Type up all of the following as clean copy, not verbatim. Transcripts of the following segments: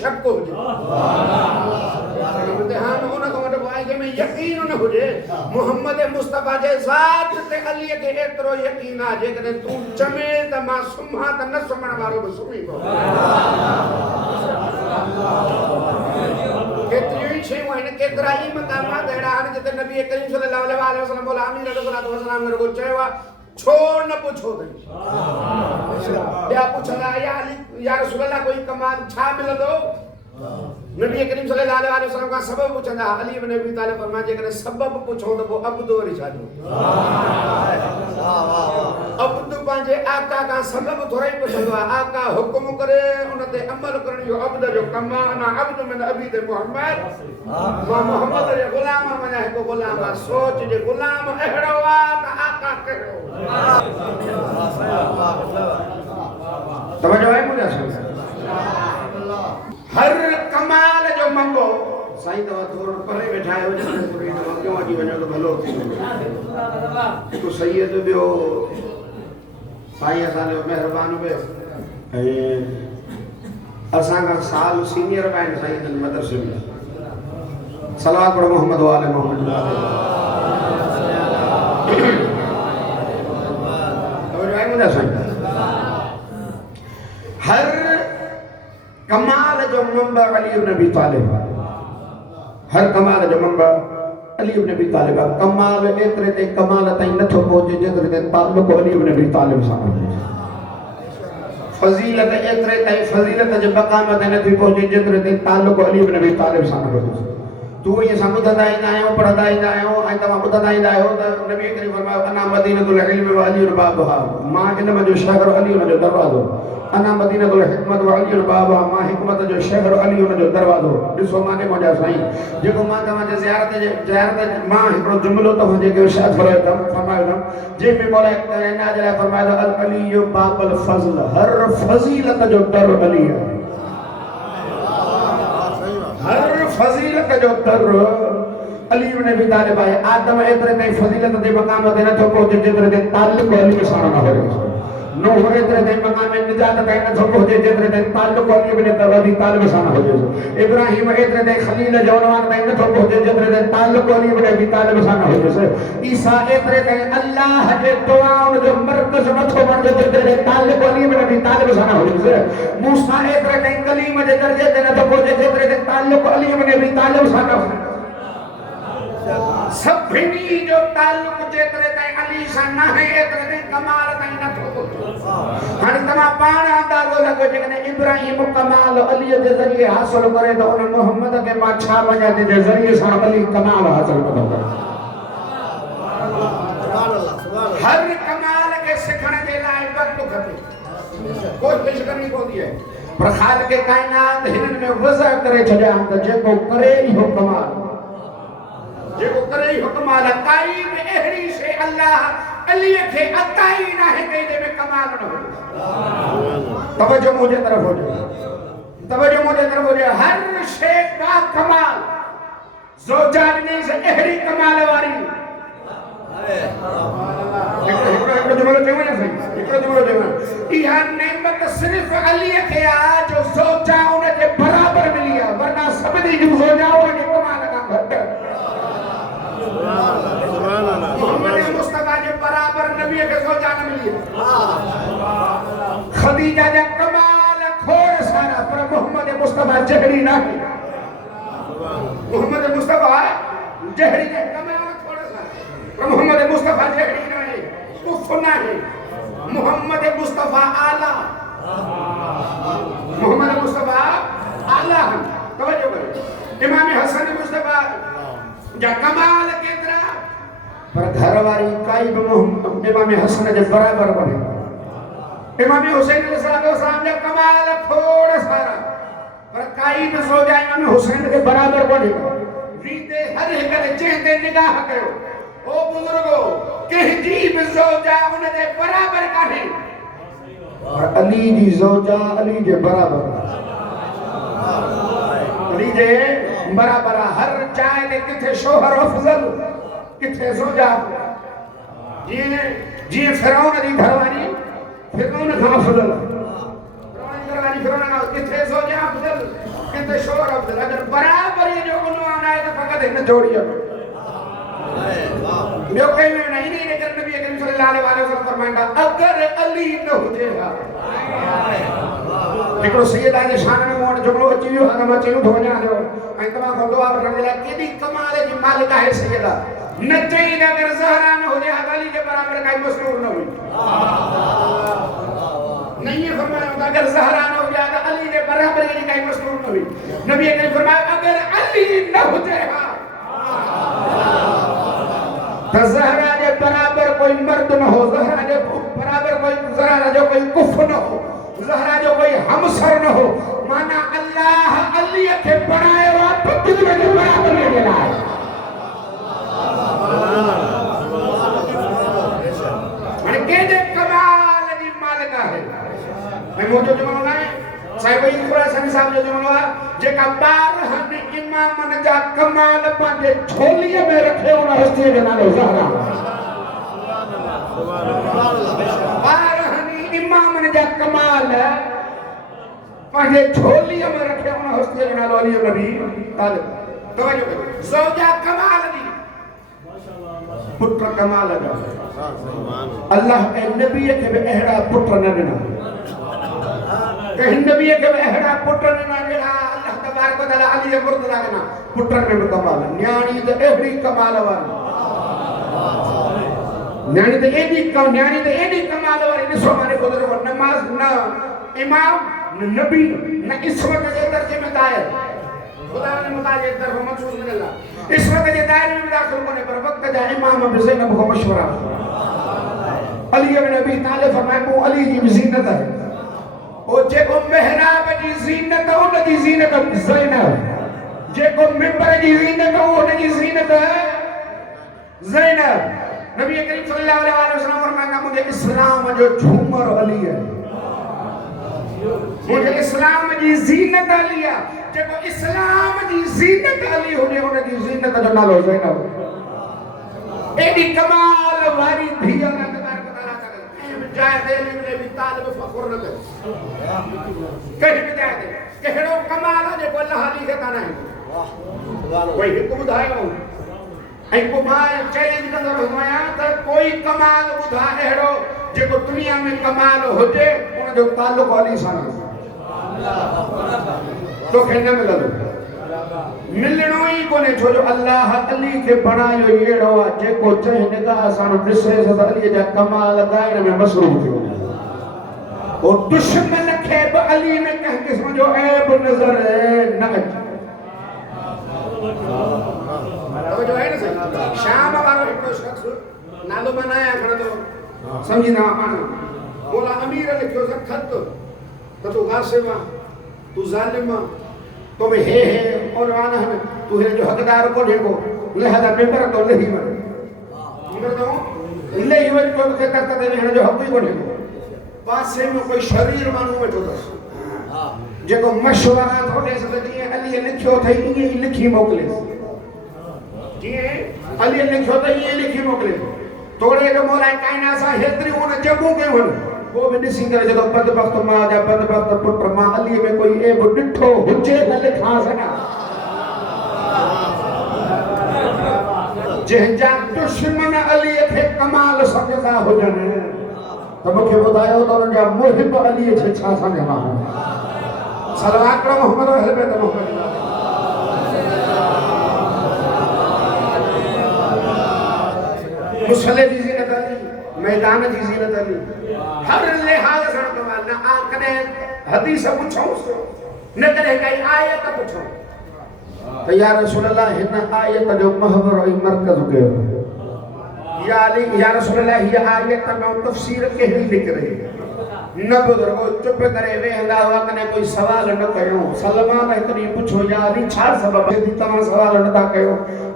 शक हुजे इम्तिहान उन खां वठो आहे जंहिंमें यकीन न हुजे मोहम्मद मुस्तफ़ा जे ज़ात ते अलीअ खे एतिरो यकीन आहे जेकॾहिं तूं चवे त मां सुम्हां त न सुम्हण वारो बि सुम्ही पवंदो केतिरियूं ई शयूं आहिनि केतिरा ई मक़ामात अहिड़ा आहिनि जिते नबी करीम सल्लल्लाहु अलैहि वसल्लम बोला आमीन अलैहिस्सलाम ने रुगो चयो आहे छो न पुछो अथई ॿिया पुछंदा या रसूल अल्लाह कोई कमाल छा मिलंदो नबी करीम सल्लल्लाहु अलैहि वसल्लम खां सबब पुछंदा अली इब्न अबी तालिब फरमाया जेकॾहिं सबब पुछो त पोइ अब्दु वरी छा ॾियो अब्दु पंहिंजे आका खां सबब थोरा ई पुछंदो आहे आका हुकुम करे उन ते अमल करण जो अब्द जो कमु आहे अना अब्दु मिन अबीद मोहम्मद मां मोहम्मद जे ग़ुलाम मञा हिकु ग़ुलाम आहे सोच जे ग़ुलाम अहिड़ो आहे त आका कहिड़ो तवजो आहे मुंहिंजा हर कमाल जो मंगो साईं तव्हां थोरो परे वेठा आहियो जॾहिं थोरी मंगियो अची वञो त भलो थी वेंदो हिकु सैयद ॿियो साईं असांजो महिरबानी बि ऐं असां खां साल सीनियर बि आहिनि साईं जन मदरसे में सलावत पढ़ो मोहम्मद वाले मोहम्मद हर कमाल जो मंबा अली इब्न अबी तालिब हर कमाल जो मंबा अली इब्न अबी तालिब कमाल एतिरे ते कमाल ताईं नथो पहुचे जेतिरे ते ताल्लुक़ अली इब्न अबी तालिब सां आहे फज़ीलत एतिरे ताईं फज़ीलत जे मक़ाम ते नथी पहुचे जेतिरे ते ताल्लुक़ अली इब्न अबी तालिब सां आहे तूं ईअं असां ॿुधंदा ईंदा आहियूं पढ़ंदा ईंदा आहियूं ऐं तव्हां ॿुधंदा ईंदा आहियो त नबी करीम फरमायो अना मदीनतुल इल्म व अलीयुल बाबुहा मां इल्म जो शहर अली उन जो दरवाज़ो अना मदीनतुल हिकमत व अलीयुल बाबुहा मां हिकमत जो शहर अली उन जो दरवाज़ो ॾिसो माने मुंहिंजा साईं जेको मां तव्हांजे ज़ियारत मां हिकिड़ो जुमिलो तव्हांजे खे इरशाद फरमायो जंहिंमें मौला काइनात जे लाइ फरमायो अल अलीयु बाबुल फज़ल हर फज़ीलत जो दर अली आहे हर फज़ीलत जो दर अली इब्न अबी तालिब आहे आदम एतिरे ताईं फज़ीलत जे मक़ाम ते नथो पहुचे जेतिरे ते ताल्लुक़ अली सां न हुयो नूह एतिरे ताईं मक़ाम निजात ताईं नथो पहुचे जेतिरे ताईं ताल्लुक़ अली इब्न अबी तालिब सां न हुयो इब्राहिम एतिरे ताईं ख़लील जो उनवान ताईं नथो पहुचे जेतिरे ताईं ताल्लुक़ अली इब्न अबी तालिब सां न हुयो ईसा एतिरे ताईं अल्लाह जे दुआउनि जो मर्कज़ नथो बणिजे जेतिरे ताईं ताल्लुक़ अली इब्न अबी तालिब सां न हुयो मूसा एतिरे ताईं कलीम जे दर्जे ते नथो पहुचे जेतिरे ताईं ताल्लुक़ अली इब्न अबी तालिब सां न हुयो सभिनी जो ताल्लुक़ जेतिरे ताईं अली सां न आहे एतिरे ताईं कमाल ताईं नथो पहुचे हाणे तव्हां पाण अंदाज़ो लॻो जेकॾहिं इब्राहिम कमाल अलीअ जे ज़रिए हासिल करे त उन मोहम्मद खे मां छा मञा जे ज़रिए सां अली कमाल हासिल कंदो हर कमाल खे सिखण जे लाइ वक़्त खपे कोशिश करणी पवंदी आहे पर ख़ालिक़ काइनात हिननि में वज़ह करे छॾिया त जेको करे इहो कमाल जेको करे ई कमाल काई बि अहिड़ी शइ अल्लाह अलीअ खे अता ई न आहे जंहिंमें कमाल न हुजे तवजो मुंहिंजे तरफ़ हुजे हर शइ बा कमाल ज़ौजा ॾिनई अहिड़ी कमाल वारी हिकिड़ो जुमिलो चयो न साईं इहा नेमत सिर्फ़ अलीअ खे आहे जो ज़ौजा उन जे बराबरि मिली आहे वरना सभिनी जूं ज़ौजाऊं उन जे कमाल खां घटि मोहम्मद मुस्तफ़ा जे बराबर नबी के ज़ौजा न मिली खदीजा जा कमाल खोड़ सारा पर मोहम्मद मुस्तफ़ा जहरी ना मोहम्मद मुस्तफ़ा जहरी के कमाल खोड़ सारा पर मोहम्मद मुस्तफ़ा जहरी ना है कुफ ना है मोहम्मद मुस्तफ़ा आला मोहम्मद मुस्तफ़ा आला तवज्जो करो इमाम हसन मुस्तफ़ा जा कमाल केतिरा पर घर वारी काई बि इमाम हसन जे बराबरि कोन्हे इमाम हुसैन अलैहिस्सलाम जा कमाल खोड़ सारा पर काई बि ज़ौजा इमाम हुसैन के बराबरि कोन्हे वीते हर हिक ते चेंदे निगाह कयो ओ बुज़ुर्गो कंहिंजी बि ज़ौजा उन जे बराबरि कान्हे पर अली जी ज़ौजा अली जे बराबरि अली जे बराबर हर चाहे ने किथे शोहर अफजल किथे ज़ौजा जी फिरौन दी घरवारी फिरौन खां अफजल फिरौन जी घरवारी फिरौन खां किथे ज़ौजा अफजल हिन जोड़ीअ में ॿियो कई में नहीं नहीं लेकिन नबी करीम सल्लल्लाहु अलैहि वसल्लम फरमाईंदा अगर अली न हुजे हा हिकिड़ो सैयदा जे शान में मूं वटि जुमिलो अची वियो आहे त मां चयो थो वञा पियो ऐं तव्हां खां दुआ वठण जे लाइ केॾी कमाल जी मालिक आहे सैयदा न चई त अगर ज़हरा न हुजे हा अली जे बराबर काई मसरूर न हुई नहीं फरमाया था अगर ज़हरा न हुजे हा अली जे बराबर जी काई मसरूर न हुई नबी करीम फरमाया अगर अली न हुजे हा त ज़हरा जे बराबर कोई मर्द न हो ज़हरा जे बराबर कोई ज़हरा जो कोई कुफ न हो ज़हरा जो कोई हमसर न हो माना अल्लाह अली के बनायो आ पुत्र के बराबर ले गेला है माने केदे कमाल जी मालिक है मैं मोजो जुमलो ना साहिब ई खुरासन साहब जो जुमलो है जेका 12 इमामन जा कमाल पांजे झोलीअ में रखे उन हस्तीअ जो नालो ज़हरा इमामन जा कमाल पांजे झोलीअ में रखे उन हस्तीअ जो नालो अली नबी तालिब तवज्जो करो ज़ौजा कमाल दी पुत्र कमाल दा अल्लाह ए नबी के भी अहड़ा पुत्र न ॾिना कहीं नबी के भी अहड़ा पुत्र न ॾिना अल्लाह तबारक व तआला अली जे मुर्तज़ा के ना पुत्र में भी कमाल न्याणी तो एड़ी कमाल वाली न्याणी तो एडी कमाल वाली ॾिसो माने गुज़र वो नमाज न इमाम न नबी न इस्मत जे दर्जे में दायर खुदा ने मुताजे तरफ मखसूस न अल्लाह इस्मत जे दायरे में दाखिल कोने पर वक्त जा इमाम भी ज़ैनब को मशवरा अली इब्न अबी तालिब फरमाए को अली जी ज़ीनत है ओ जेको मेहराब जी ज़ीनत उन जी ज़ीनत ज़ैनब जेको मिंबर जी ज़ीनत उन जी ज़ीनत ज़ैनब नबी करीम सल्लल्लाहु अलैहि वसल्लम फरमाया मुझे इस्लाम जो झूमर अली है मुझे इस्लाम जी ज़ीनत अली है जेको इस्लाम जी ज़ीनत अली हुजे उन जी ज़ीनत जो नालो ज़ैनब एडी कमाल वारी थी अल्लाह तबारक व तआला करे जाए दिल में भी तालिब फखर न करे कहीं भी जाए दे केड़ो कमाल है जेको अल्लाह अली के ताना है कोई हिक बुधायो ऐ को मां चैलेंज कंदो रहमाया त कोई कमाल बुधा एड़ो जेको दुनिया में कमाल होजे उन जो ताल्लुक अली सां तो खेने मिलंदो मिलणो ही कोने छो जो अल्लाह अली के बनायो एड़ो आ जेको चहे निगाह सां ॾिसे त अली जा कमाल दायरे में मसरूफ थियो ओ दुश्मन खे ब अली में कंहिं क़िस्म जो ऐब नज़र न अचे तो जो है ना सही शाम वारो हिकिड़ो शख्स नालो बनाया खणंदो समझी ना मानो बोला अमीर लिखियो स खत त तू गासिम तू जालिम तो में हे और वाना है तू है जो हकदार को देखो लिहाजा पेपर तो लही वन उधर तो लही वन को के करता दे है जो हक को देखो पासे में कोई शरीर मानो बैठो दस जेको मशवरा थोड़े से जी अली लिखियो थई ये लिखी मोकले जी अली लिखियो त ये लिखी मोकले तोड़े जो मोला कायना सा हेतरी उन जबू के वन वो भी ॾिसी करे जदों बदबख्त मां जा बदबख्त पुत्र मां अली में कोई ए ॾिठो हुजे न लिखा सना जंहिंजा दुश्मन अली खे कमाल समझंदा हुजनि त मूंखे ॿुधायो त उन्हनि जा मुहिब अली खे छा समझंदा हुआ सलवात पर मोहम्मद अहल बैत मोहम्मद मुसल्ले जी ज़ीनत अली मैदान जी ज़ीनत अली हर लिहाज सां कमाल न आ कने हदीस पुछो न करे काई आयत पुछो त या रसूल अल्लाह हिन आयत जो महवर ऐं मरकज़ कयो या अली या रसूल अल्लाह ये आयत में तफसीर कहिड़ी निकरे न बुधर वो चुप करे वेहंदा हुआ कने कोई सवाल न कयो सलमान इतनी पूछो या अली छा सबब है तमा सवाल न ता कयो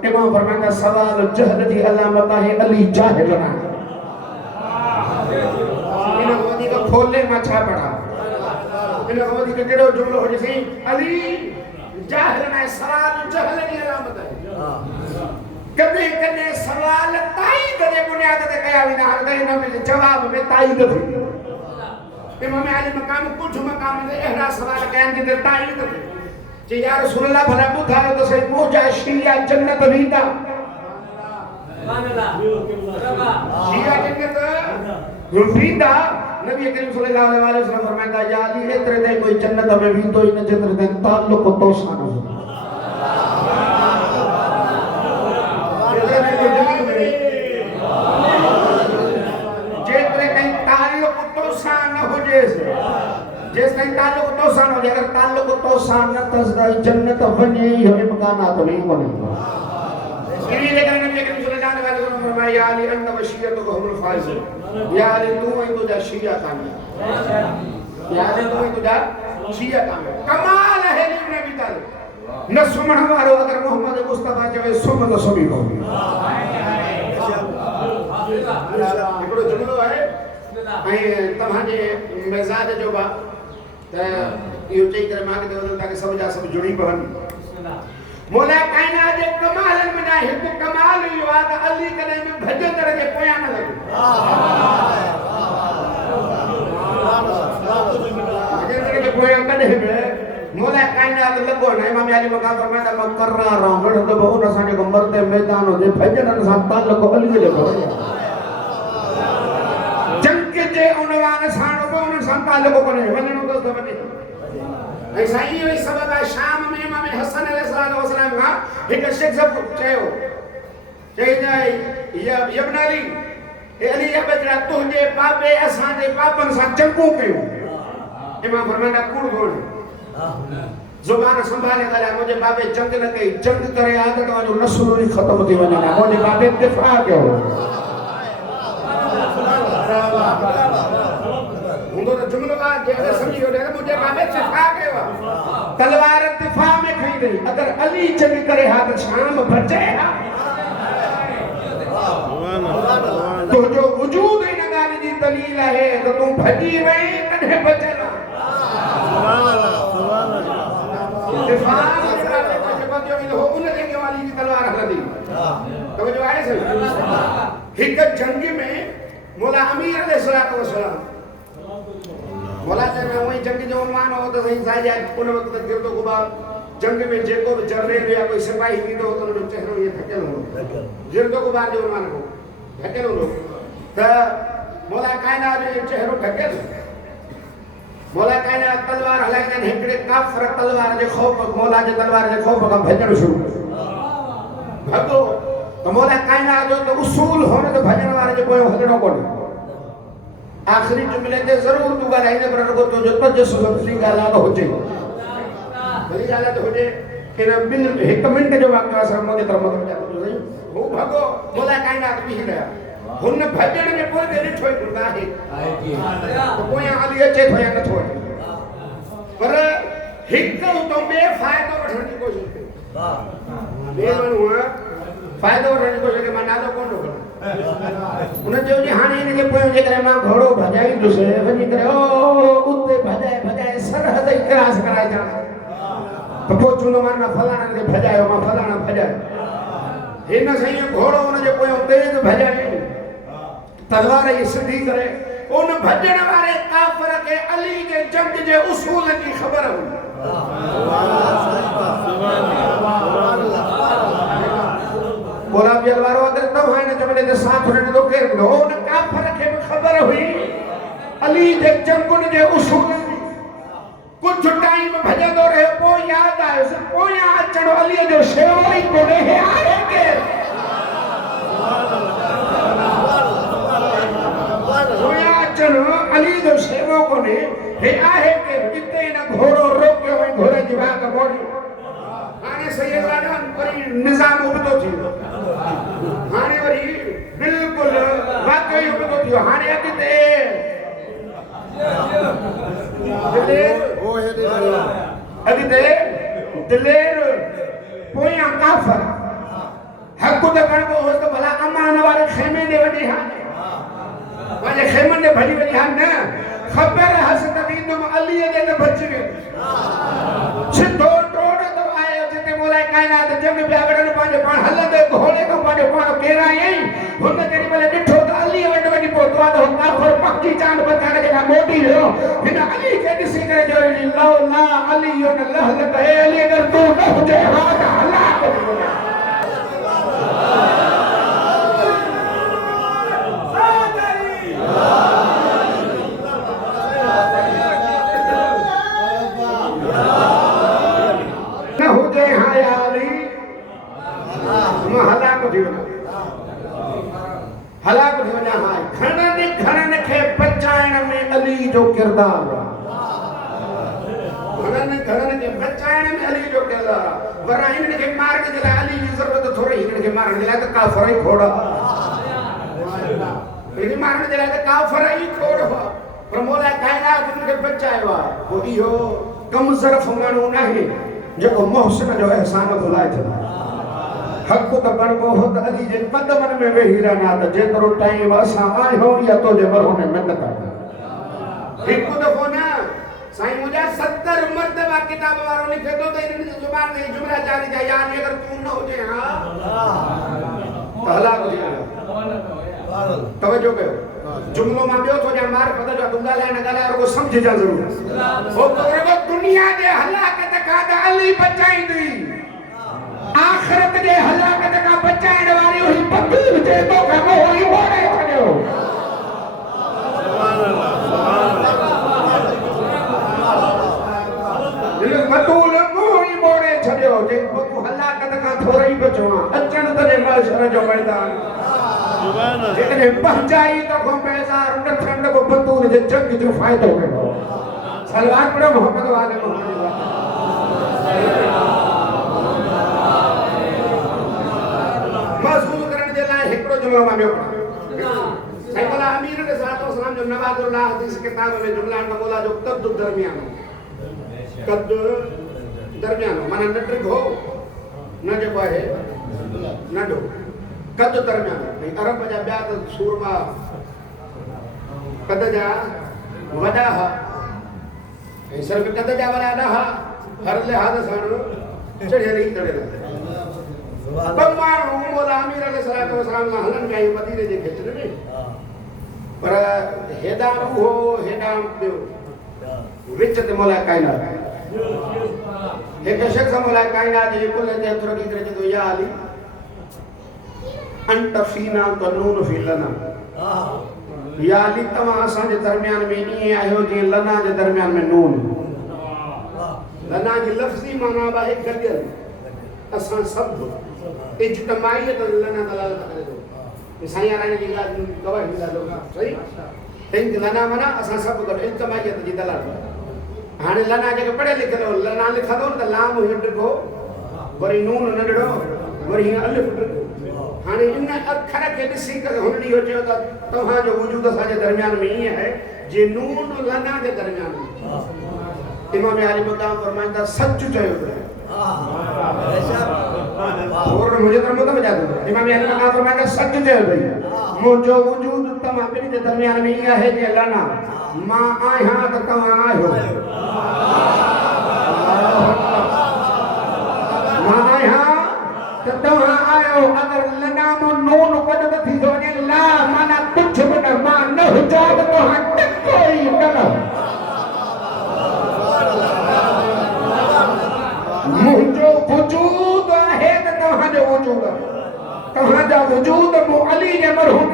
इमाम फरमांदा सवाल जहल जी अलामत है अली जाहिल ना इन वदी का खोले मा छा पढ़ा इन वदी के केड़ो जुमलो हो जसी अली जाहिल ना सवाल जहल जी अलामत है कभी कने सवाल ताईद दे बुनियाद ते कया विना हर दे न जवाब में ताईद थी इमाम अली मकाम कुछ मकाम दे एहरा सवाल कहन दे ताईद थी चे या रसूल अल्लाह भला ॿुधायो त सही मुंहिंजा शिया जन्नत वेंदा शिया जन्नत वेंदा नबी करीम सल्लल्लाहु अलैहि वसल्लम फरमाइंदा या अली एतिरे ते कोई जन्नत में वेंदो ई न जेतिरे ते ताल्लुक़ तोसां न हुजे जेतिरे ताईं ताल्लुक़ तोसां न हुजे जेस ताईं ताल्लुक़ तोसां न हुजे अगर ताल्लुक़ तोसां न तसदा जन्नत वञे ई इम्कानात में कोन्हे इन्ही लेकर नबी करीम सल्लल्लाहु अलैहि वसल्लम फरमाया या अली अंत वशियत हुमुल फाइज़ या अली तू ऐं तुंहिंजा शिया कामयाब या अली तू ऐं तुंहिंजा शिया कामयाब कमाल है अली इब्न अबी तालिब न सुम्हण वारो अगर मोहम्मद मुस्तफा चवे सुम्ह त सुम्ही पवंदी हिकिड़ो जुमिलो आहे ऐं तव्हांजे मिज़ाज जो बा त इहो चई करे मां किथे वञा ताकि सब जा सब जुड़ी पवनि मौला कायनात जे कमाल में ना हिकु कमाल इहो आहे त अली कॾहिं बि भॼंदड़ जे पोयां न लॻो भॼंदड़ जे पोयां कॾहिं बि मौला कायनात लॻो न इमाम अली मक़ाम फरमाइंदा मां करार रहण त हुन सां जेको मर्द मैदान हुजे भॼन सां ताल्लुक़ अली जो कोन्हे जंग जे उनवान सां उन सां ताल्लुक़ कोन्हे वञणो दोस्त वञे ऐं साईं इहो ई सबब आहे शाम में इमाम हसन अलैहिस्सलाम खां हिकु शख़्स चयो चई यब्न अली हे अली या बजरा तुंहिंजे पापे असांजे पापनि सां चंगू कयो इमाम फरमाइंदा कूड़ कोन ज़ुबान संभाले ॻाल्हाए मुंहिंजे बाबे जंग न कई जंग करे आदत वञो नस्ल ई ख़तम थी वञे मुंहिंजे बाबे दिफ़ा कयो हूंदो त जुमिलो आहे जेकर सम्झी वठे त मुंहिंजे बाबे दिफ़ा कयो तलवार दिफ़ा में खई वई अगर अली जंग करे हा त शाम बचे हा तुंहिंजो वजूद इन ॻाल्हि जी दलील आहे त तूं भॼी वई कॾहिं बचियल दिफ़ा उन जंग वाली जी तलवार हलंदी तवजो आहे सही हिकु जंग में मौला अमीर अलैहिस्सलाम मौला चवंदा वही जंग जो उनवान हो त सही साईं उन वक़्तु गिरदो गुबार जंग में जेको बि जनरल या कोई सिपाही ईंदो त उन जो चेहरो इएं थकियल हूंदो गिरदो गुबार जो उनवान हो ढकियल हूंदो त मौला कायनात जो चेहरो ढकियल मौला कायनात तलवार हलाईंदा आहिनि हिकिड़े काफ़िर तलवार जे ख़ौफ़ मौला जे तलवार जे ख़ौफ़ खां भॼणु शुरू कयो भॻो त मौला कायनात जो त उसूल हुन त भॼण वारे जे पोयां हलणो कोन्हे आख़िरी जुमिले ते ज़रूर तूं ॻाल्हाईंदे पर रुॻो तुंहिंजो तजस्सुस भली ॻाल्हि त हुजे भली ॻाल्हि त हुजे इन हिकु मिंट जो वाक़ियो असां मुंहिंजे तरफ़ मतिलबु हू भॻो मौला कायनात बीह रहिया हुन भॼण में पोइ ते ॾिठो ई कोन आहे त पोयां हली अचे थो या नथो अचे पर हिकु तो बेफ़ाइदो वठण जी कोशिशि कई ॿिए माण्हू फ़ाइदो वठण जी कोशिशि कई मां नालो कोन थो कयां उन चयो जी हाणे हिन जे पोयां जेकॾहिं मां घोड़ो भॼाईंदुसि वञी करे ओ उते भॼाए भॼाए सरहद ई क्रॉस कराए ॼाण त पोइ चवंदो मां फलाणे खे भॼायो मां फलाणा भॼायो हिन साईं घोड़ो हुन जे पोयां तेज़ भॼाए तलवार ई सिधी करे उन भॼण वारे काफ़िर खे अली जे जंग जे उसूल जी ख़बर हुई बोलाबियल वारो अगर तव्हां हिन जमले ते साथ न ॾिनो केरु ॾिनो उन काफ़िर खे बि ख़बर हुई अली जे जंगुनि जे उसूल जी कुझु टाइम भॼंदो रहियो पोइ यादि आयुसि पोयां अचण अलीअ जो शेवा ई कोन्हे हे आहे केरु अली जो शेवो कोन्हे हे आहे के किते न घोड़ो रोकियो ऐं घोड़े जी वाग मोड़ी हाणे सैयद राजन वरी निज़ाम उबतो थियो हाणे वरी बिल्कुल वाकई उबतो थियो हाणे अॻिते दिलेर पोयां काफ़िर हक़ त करणो हो त भला अमान वारे खेमे दे वञे हाणे वाले खेमन ने भली वली हां न खबर हसन दीनुम अली दे न बची वे सिद्धो टोड़ तो आयो जिते मोला कायनात जंग ब्यागड़न पांजे पाण हलंदे घोड़े को पांजे पाण केरा आई हुन तेरी भले ॾिठो त अली वड वडी पोतो तो काफर पक्की चांद बचाने के मोटी हो हिन अली के ॾिसी करे जो ला ला अली न लह लह अली अगर हुजे हा त हलाक न हुजे हा याली हलाक थी वञा हलाक थी वञा हा घणनि खे बचाइण में अली जो किरदारु घणनि खे बचाइण में अली जो किरदारु वरना इन्हनि खे मारण जे लाइ अली जी ज़रूरत थोरी इन्हनि खे मारण जे लाइ त काफ़र ई खोड़ इन्हनि मारण जे लाइ त काफ़र ई खोड़ पर मौला काइनात इन्हनि खे बचायो आहे पोइ इहो कम ज़रफ़ माण्हू नाहे जेको मोहसिन जो एहसान भुलाए छॾे हक़ त बणबो हो त अली जे क़दमनि में वेही रहना त जेतिरो टाइम असां आहियूं या तुंहिंजे मरहुने महिनत कर हिकु दफ़ो न साईं मुंहिंजा 70 मरतबा किताब वारो लिखे थो त इन्हनि जी ज़ुबान ते जुमला जारी थिया यानी अगरि तूं न हुजे हा त हलाक थी वञे तवजो कयो जुमलो मां ॿियो थो ॾियां मारिफत जो तूं ॻाल्हाए न ॻाल्हाए रुॻो सम्झजां ज़रूरु हो रुॻो दुनिया जे हलाकत खां त अली बचाईंदी आखिरत जे हलाकत खां बचाइण वारी हुई बतूल जे तोखे मोही मोड़े छॾियो बतूल मोही मोड़े छॾियो जेको तूं हलाकत खां थोरो ई बचो आहे अचण तॾहिं महशर जो मैदान जेकॾहिं पहुचाई तोखां बेज़ार न थियण पोइ बतूल जे जंग जो फ़ाइदो कयो सलवात पढ़ो मोहम्मद वाले मोहम्मद मज़बूत करण जे लाइ हिकिड़ो जुमलो मां ॿियो साईं मौला अमीर अलैहिस्सलाम जो नवाज़ुल्लाह हदीस किताब में जुमला आहिनि मौला जो कद दरमियानो माना न ड्रिघो न जेको आहे नंढो कद दरमियानो अरब जा ॿिया त सूरमा कद जा वॾा हा ऐं सिर्फ़ु कद जा वॾा न हा हर लिहाज़ सां चढ़ियल ई चढ़ियल माण्हू मौला अमीर अलैहिस्सलाम सां हलनि पिया मदीने जे खेत्र में पर हेॾां उहो हेॾां ॿियो विच ते मौला काइनात हिकु शख़्स मौला काइनात जे कुल ते हथ रखी करे चवंदो या अली अंत फीना कनून फी लना या अली तव्हां असांजे दरमियान में ईअं आहियो जीअं लना जे दरमियान में नून लना जी लफ़्ज़ी माना आहे गॾियल असां सभु इज्तमाइयत लना दलालत करे थो साईं राणी जी ॻाल्हि गवाही ॾींदा सही तंहिं लना माना असां सभु गॾु इज्तमाइयत जी दलालत हाणे लना जेके पढ़ियल लिखियल हो लना लिखंदो न त लाम हीअं ॾिघो वरी नून नंढड़ो वरी हीअं अलिफ ॾिघो हाणे इन अखर खे ॾिसी करे हुन ॾींहुं चयो त तव्हांजो वजूद असांजे दरमियान में ईअं आहे जीअं नून लना जे दरमियान में इमाम आली मक़ाम फरमाईंदा सच चयो और मुझे तो मुद्दा बजा दो इमाम आली मक़ाम फरमाईंदा सच चयो भई मुंहिंजो वजूद तव्हां ॿिनि जे दरमियान में ईअं आहे जीअं लना मां आहियां त तव्हां आहियो मां आहियां त तव्हां आहियो अगरि लना मां नून वॾो न थींदो वञे ला माना कुझु बि न मां न हुजां त तव्हां टको ई न मुंहिंजो वजूद आहे त तव्हांजो वजूद तव्हांजा वजूद मूं अली जे मरहूम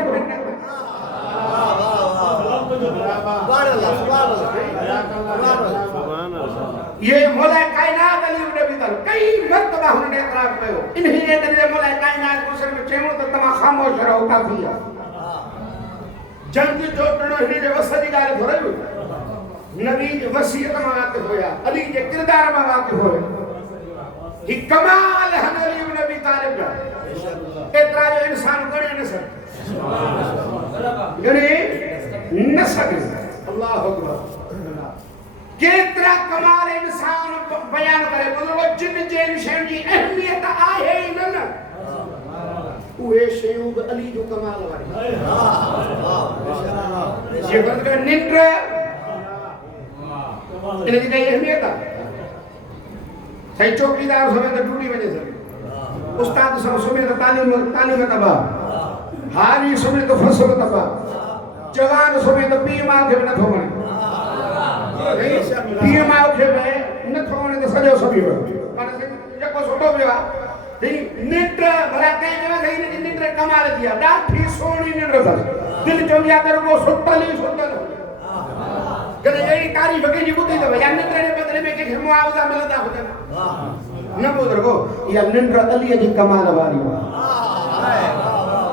ये मौला कायनात अली इब्न अबी तालिब कई मरतबा हुनने इतराफ़ कयो इन्ही जे करे मौला कायनात को सिर्फ चयो त तव्हां ख़ामोश रहो काफ़ी आहे जंग जो टणो हिन जे वस जी ॻाल्हि थोरी हुई नबी जे वसीयत मां वाक़िफ़ हुया अली जे किरदार मां वाक़िफ़ हुया ही कमाल है अली इब्न अबी तालिब जा एतिरा जो इंसान गणे न सघे गणे न सघे अल्लाह अकबर केतिरा कमाल इंसान बयान करे बुजुर्गो जिन जे शयुनि जी अहमियत आहे ई न उहे शयूं बि अली जो कमाल वारी ये बंद निंड इन जी काई अहमियत आहे सही चौकीदार समय त टूटी वञे सघे उस्ताद समय त तालीम तबाह हारी समय त फसल तबाह जवान समय त पीउ माउ खे बि नथो वणे पीउ माउ खे बि नथो वणे त सॼो सभी वियो माने से जेको सुठो पियो आहे दी निंड भला कई जगह सही ने निंड कमाल जी आहे ॾाढी सोहणी निंड अथसि दिलि चवंदी आहे त रुॻो सुतल ई सुतल कॾहिं अहिड़ी तारीफ़ कंहिंजी ॿुधी अथव या निंड जे बदिले में कंहिंखे मुआवज़ा मिलंदा हुजनि न बुज़ुर्गो इहा निंड अलीअ जी कमाल वारी आहे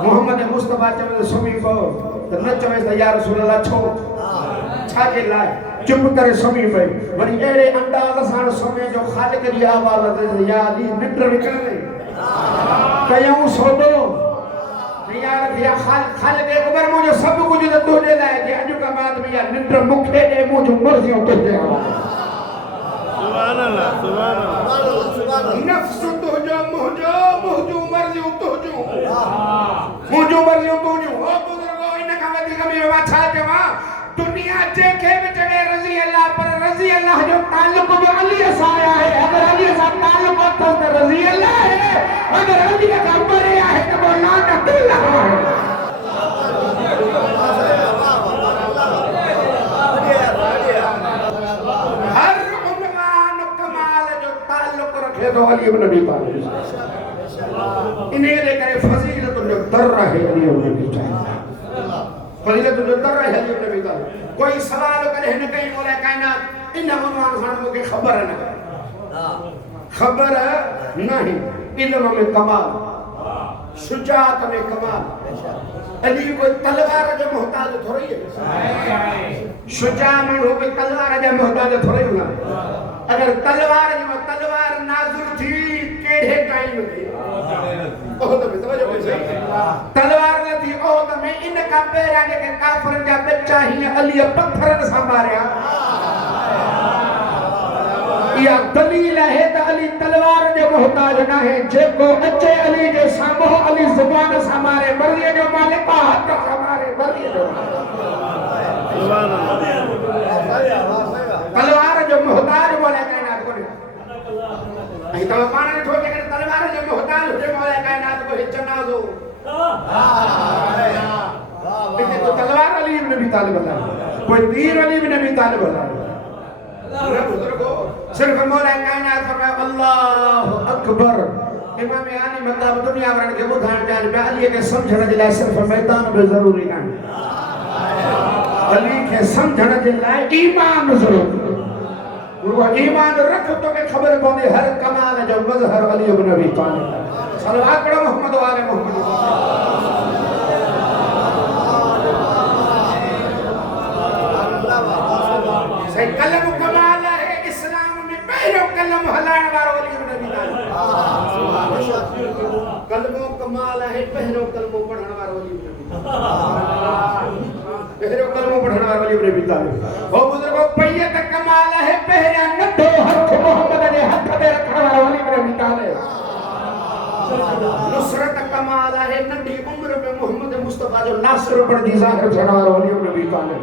मोहम्मद मुस्तफ़ा चवे सुम्ही पओ त न चवे त या रसूल अल्लाह छो छाजे लाइ चुप करे सुम्ही पई वरी अहिड़े अंदाज़ सां सुम्हे जो ख़ालिक जी आवाज़ अचे या अली निंड निकिर गई कयूं सौदो यार या ख़ालिक अकबर मुंहिंजो सभु कुझु त तुंहिंजे लाइ जे अॼु खां बाद में इहा निंड मूंखे ॾे मुंहिंजूं मर्ज़ियूं तुंहिंजे सुभान अल्लाह सुभान अल्लाह नफ्स तुंहिंजो मुंहिंजूं मर्ज़ियूं तुंहिंजूं मुंहिंजूं मर्ज़ियूं तुंहिंजूं ओ बुज़ुर्गो इन खां वधीक में मां छा चवां दुनिया जंहिंखे बि चवे रज़ी अल्लाह पर रज़ी अल्लाह जो ताल्लुक़ बि अलीअ सां आहे अगर अलीअ सां ताल्लुक़ अथसि त रज़ी अल्लाह आहे अगर अलीअ खां परे आहे त पोइ लानतुल्लाह आहे हर उन्वान कमाल जो ताल्लुक़ रखे थो अली इब्न अबी तालिब इन जे करे फज़ीलत जो दर आहे अली इब्न अबी तालिब फज़ीलत जो दर आहे अली इब्न अबी तालिब कोई सवाल करे हिन कई मौला कायनात इन उन्वान सां मूंखे ख़बर न ख़बर नहीं इल्म में कमाल शुजात में कमाल अली कोई तलवार जो मोहताज थोड़ी है शुजा माण्हू कोई तलवार जो मोहताज थोड़ी ना अगर तलवार नाज़ुल थी केड़े टाइम थी ओहद में समझो तलवार न थी ओहद में इन का पेरा के काफिर जा बच्चा ही अली पत्थरन सां मारिया या दलील है त अली तलवार जो मोहताज न है जेको अचे अली जे साम्हूं अली ज़ुबान सां मारे मर्ज़ी जो मालिक हाथ सां मारे मर्ज़ी जो सुभान अल्लाह तलवार जो मोहताज मौला कायनात कोने ऐं तव्हां पाण ॾिठो जेकॾहिं तलवार जो मोहताज हुजे मौला कायनात को जनाज़ो हिते को तलवार अली इब्न अबी तालिब हलाए कोई तीर अली इब्न अबी तालिब हलाए सिर्फ मौला कायनात फरमाए अल्लाहु अकबर इमाम आनी मतलब दुनिया वारनि खे ॿुधाइण चाहिनि पिया अलीअ खे सम्झण जे लाइ सिर्फ मैदान बि ज़रूरी नाहे अली खे सम्झण जे लाइ ईमान ज़रूरी उहा ईमान रख तोखे ख़बर पवंदी हर कमाल जो मज़हर अली इब्न अबी तालिब सलवात पढ़ो मोहम्मद वाले मोहम्मद सही कलम कमाल है इस्लाम में पहिरियों कलम हलाइण वारो अली इब्न अबी तालिब कलमो कमाल है पहिरियों कलमो पढ़ण वारो अली इब्न अबी तालिब पहिरियों कलमो पढ़ण वारो अली इब्न अबी तालिब ओ बुजुर्गो पयत कमाल है पहिरियां नंढो हथ मोहम्मद जे हथ ते रखण वारो अली इब्न अबी तालिब नुसरत कमाल है नंढी उम्र में मोहम्मद मुस्तफा जो नासिर बणजी ज़ाहिर थियण वारो अली इब्न अबी तालिब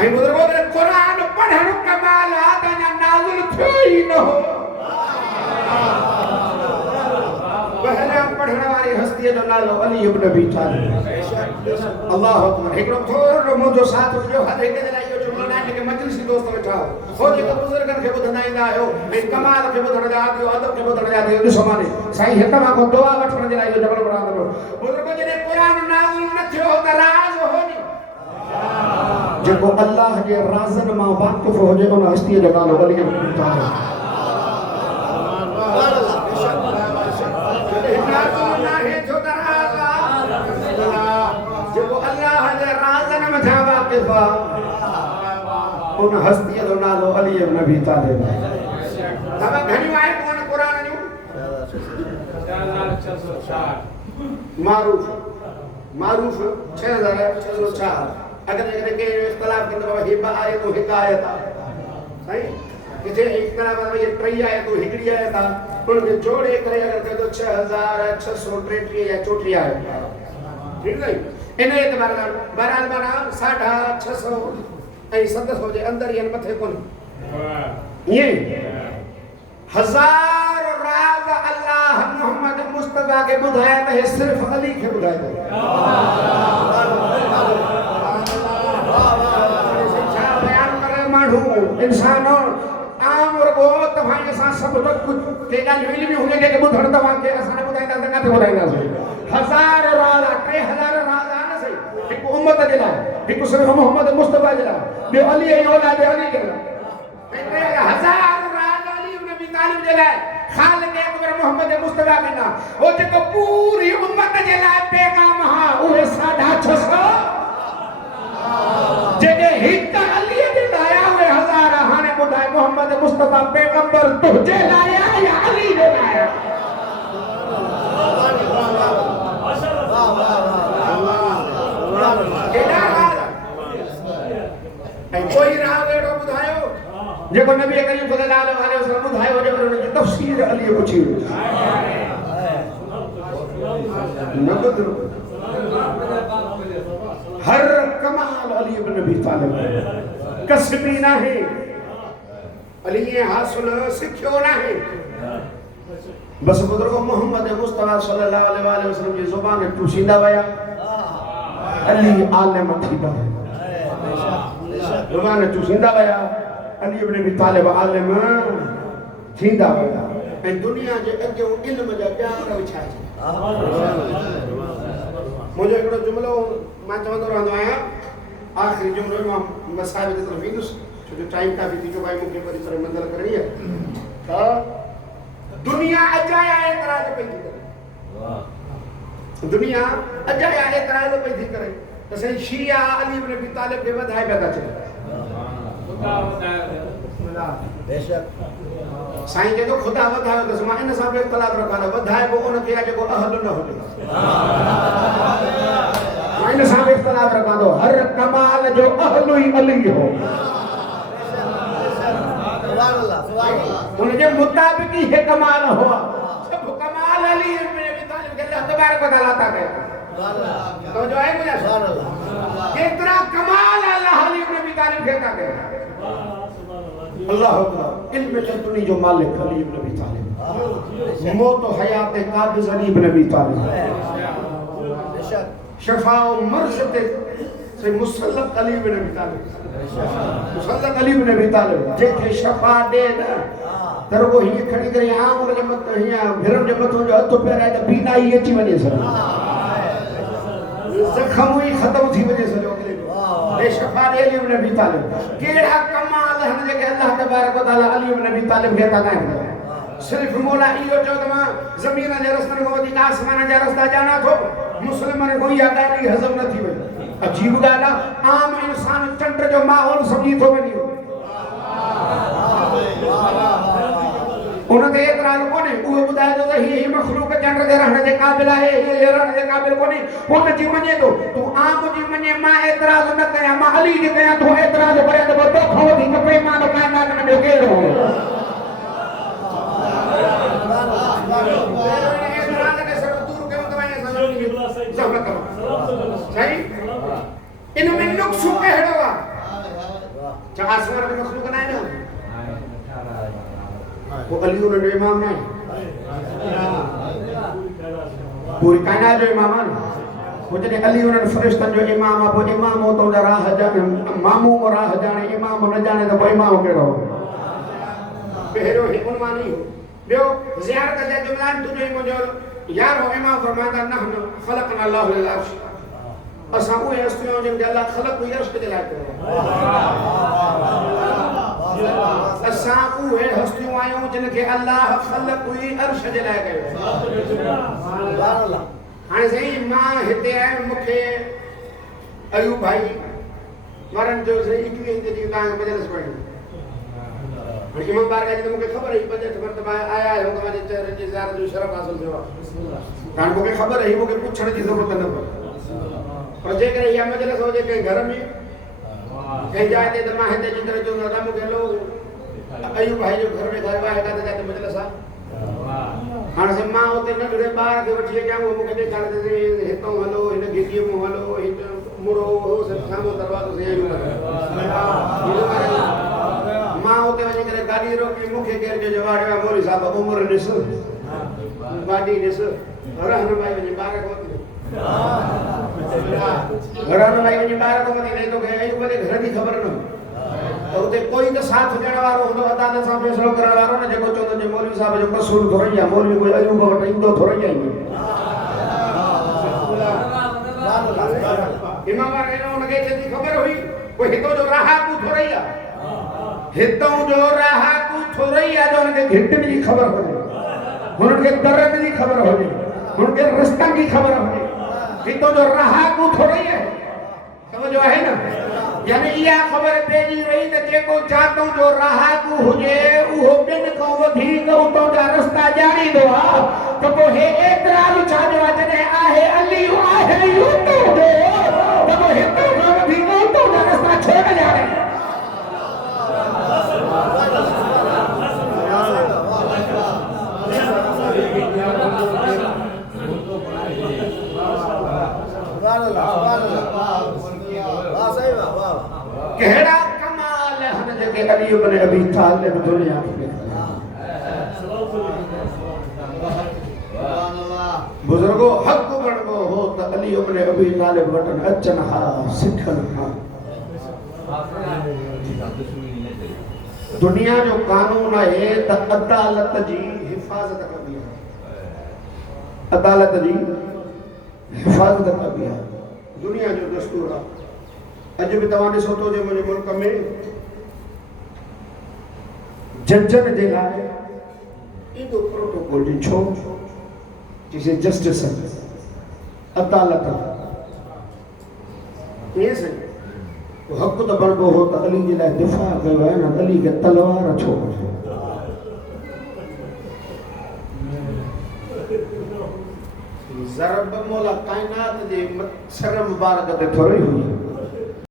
ऐं बुजुर्गो क़ुरान पढ़ण कमाल आहे त अञा नाज़िल थियो ई न हो पहिरियां पढ़ण वारी हस्तीअ जो नालो अली इब्न अबी तालिब अल्लाहु अकबर हिकिड़ो थोरो मुंहिंजो साथ हुजो हर हिक जे लाइ इहो जुमिलो न आहे जेके मजलिसी दोस्त वेठा हो हो जेको बुज़ुर्गनि खे ॿुधंदा ईंदा आहियो ऐं कमाल खे ॿुधण जा आदियो अदब खे ॿुधण जा आदियो ॾिसो माने साईं हिक मां को दुआ वठण जे लाइ इहो जबल बरादर बुज़ुर्गो जॾहिं क़ुरान नाज़िल न थियो त राज़ हो नी जेको अल्लाह जे राज़नि मां वाक़िफ़ हुजे उन हस्तीअ जो नालो अली इब्न अबी तालिब जेको अल्लाह जे राज़नि मथां वाक़िफ़ आहे उन हस्तीअ जो नालो अली इब्न अबी तालिब तव्हां घणियूं आहिनि कोन क़ुरान जूं मारूफ़ 6604 अगर के इख्तिलाफ के बाबा हिब आए तो हिकायत सही किथे इख्तिलाफ में ये ट्री आए तो हिकड़ी आए था उनके जोड़े करे अगर कह दो 6633 या 34 आए ठीक है इन एतबार बहरहाल बना 650 ऐं 700 जे अंदर ये मथे कोन ये हजार राज अल्लाह मोहम्मद मुस्तफा के बुधाए है सिर्फ अली के बुधाए इंसानों आम और को तव्हां सां सब कुछ के ॻाल्हि इल्मी हुजे जेके ॿुधण तव्हां खे असां ने ॿुधाईंदासीं किथे ॿुधाईंदासीं हज़ार राज़ 3000 राज़ आहिनि सही हिकु उम्मत जे लाइ हिकु सिर्फ़ मोहम्मद मुस्तफा जे लाइ ॿियो अली ऐं औलाद अली जे लाइ हज़ार राज़ अली इब्न अबी तालिब जे लाइ खालिक अकबर मोहम्मद मुस्तफा के ना वो जेको पूरी उम्मत जे लाइ पैगाम हा उहे 650 जेके हिक अली जे लाइ उहे हज़ार हाणे ॿुधाए मोहम्मद मुस्तफा पैगंबर तुझे लाइ या अली जे लाइ कोई राह अहिड़ो ॿुधायो जेको नबी करीम सल्लल्लाहु अलैहि वसल्लम ॿुधायो हुजे पर उनजी तफ़सीर अली पुछी हर कमाल अली इब्न अबी तालिब कसबी नाहे अली हासिल सिखियो नाहे बस बुजुर्ग मोहम्मद मुस्तफा सल्लल्लाहु अलैहि वसल्लम जी ज़ुबान टूसींदा वया अली आलिम थींदा ज़ुबान टूसींदा वया अली इब्न अबी तालिब आलिम थींदा वया ऐं दुनिया जे अॻे इल्म जा प्यार विछाइजनि मुझे हिकिड़ो जुमिलो मां चवंदो रहंदो आहियां आख़िरी जुमिलो मां मसाइब जी तरफ़ ईंदुसि छो जो टाइम काफ़ी थी चुको आहे मूंखे वरी तरह मंज़िल करणी आहे त दुनिया अजाया एतिराज़ पई थी करे दुनिया अजाया एतिराज़ पई थी करे त साईं शिया अली इब्न अबी तालिब खे वधाए पिया था चवनि बेशक साईं जेको ख़ुदा वधायो अथसि मां इन सां बि इख़्तिलाफ़ रखां थो वधाइबो उनखे आहे जेको अहल न हुजे मां इन सां बि इख़्तिलाफ़ रखां थो हर कमाल जो अहल ई अली हो उनजे मुताबिक़ ई हे कमाल हुआ सब कमाल अली इब्न अबी तालिब खे अल्लाह तबारक व तआला था कयो तो जो है मुझे केतिरा कमाल अल्लाह अली इब्न अबी तालिब खे था कयो अल्लाह अकबर इल्म चतुनी जो मालिक अली इब्न अबी तालिब मौत हयात काबिज अली इब्न अबी तालिब शफा मर्ज ते से मुसल्लत अली इब्न अबी तालिब मुसल्लत अली इब्न अबी तालिब जेके शफा दे न तर वो ही खड़ी करे आम उनके मत हिया भिरम जे मथो जो हथ पैर आहे त बीनाई अची वञे सर जख्म ही खत्म थी वञे सॼो ए शफा दे अली इब्न अबी तालिब केड़ा कमाल हन जेके अल्लाह तबारक व तआला अली इब्न अबी तालिब खे अता कयो सिर्फ मौला इहो चयो त मां ज़मीन जे रस्तनि खां वधीक आसमान जा रस्ता ॼाणा थो मुस्लिमनि को इहा ॻाल्हि हज़म न थी वई अजीब ॻाल्हि आहे आम इंसान चंड जो माहौल सम्झी थो वञे उन ते एतिराज़ कोन्हे उहो ॿुधाए थो त हीअ मख़लूक चंड ते रहण जे क़ाबिल आहे हीअ रहण जे क़ाबिल कोन्हे उन जी मञे थो तूं आम जी मञे मां एतिराज़ न कयां मां अली जी कयां तूं एतिराज़ करे त वॾो खां वधीक बेईमान काइनात में ॿियो केरु हो इनमें नुक्स कहिड़ो आहे छा आसमान में मख़लूक न आहे न वो अली उन्हनि जो इमाम न आहे पूरी काइनात जो इमाम आहे न वो जॾहिं अली उन्हनि फ़रिश्तनि जो इमाम आहे पोइ इमाम उतां जा राह ॼाणे मामूम राह ॼाणे इमाम न ॼाणे त पोइ इमाम कहिड़ो पहिरियों ही उनवान ई हो ॿियो ज़ियारत जा जुमिला तुंहिंजो ई मुंहिंजो यारो इमाम फरमाईंदा नहनु ख़लक़ना अल्लाहु लिल अर्श असां उहे हस्तियूं जिन खे अल्लाह ख़लक़ हुई अर्श जे लाइ कयो असां उहे हस्तियूं आहियूं जिन खे अल्लाह ख़लक़ हुई अर्श जे लाइ कयो हाणे साईं मां हिते आहियां मूंखे अयूब भाई मरण जो साईं 21 ते तव्हांखे मजलिस पढ़ी इमाम बारगाह जी मूंखे ख़बर हुई 5 मरतबा आया आहियूं तव्हांजे चेहरे जी ज़ियारत जो शरफ़ हासिल थियो आहे हाणे मूंखे ख़बर हुई मूंखे पुछण जी ज़रूरत न पई पर जेकर इहा मजलिस हुजे कंहिं घर में कंहिं जाइ ते त मां हिते जी करे चवंदो आहियां मूंखे हलो अयूब भाई जो घर में गरबा है काथे जाते मजलिस आहे हाणे से मां उते नंढड़े ॿार खे वठी अचां उहो मूंखे ॾेखारे त हितां हलो हिन गिटीअ मां हलो हिते मुड़ो हो साम्हूं दरवाज़ो से मां उते वञी करे गाॾी रोकी मूंखे केरु जो जवाब ॾियो मौलवी साहिब उमिरि ॾिस गाॾी ॾिस रहनुमाई वञी ॿार खां वठी रहनुमाई वञी ॿार खां वठी तोखे अयूब जे घर जी ख़बर न तो उते कोई तो साथ ॾियण वारो हूंदो अदालत सां फ़ैसिलो करण वारो न जेको चवंदो जे मौलवी साहब जो कसूर थोरई आहे मौलवी कोई अयूब वटि ईंदो थोरई आहे इमाम रहनो उनखे जेकी ख़बर हुई कोई हितो जो राहाकू थोरई आहे हितो जो राहाकू थोरई आहे जो उनखे घिटनि जी ख़बर हुजे हुनखे दरद जी ख़बर हुजे हुनखे रस्तनि जी ख़बर हुजे हितो जो राहाकू थोरई आहे समझो आहे न यानी इहा ख़बर पइजी वई त जेको जातों जो राहाकू हुजे उहो ॿिनि खां वधीक उतां जा रस्ता ॼाणींदो आहे त पोइ हे एतिरा बि छाजो आहे जॾहिं आहे अली आहे उतां जो त पोइ हितां खां वधीक उतां जा रस्ता छो न ॼाणे कहिड़ा कमाल हन जेके अली इब्न अबी तालिब दुनिया में बुजुर्गो हक़ बणबो हो त अली इब्न अबी तालिब वटन अचन हा सिखन हा दुनिया जो कानून है त अदालत जी हिफाजत करबी है अदालत जी हिफाजत करबी है दुनिया जो दस्तूर है अज भी तव्हां ॾिसो तो जे मुंहिंजे मुल्क में जजन जे लाइ एॾो प्रोटोकॉल जी छो जिसे जस्टिस अदालत ये से हक़ तो बणबो हो त अली जे लाइ दिफ़ा कयो आहे न अली खे तलवार छो ज़रब मौला कायनात जे सर मुबारक ते थोरी हुई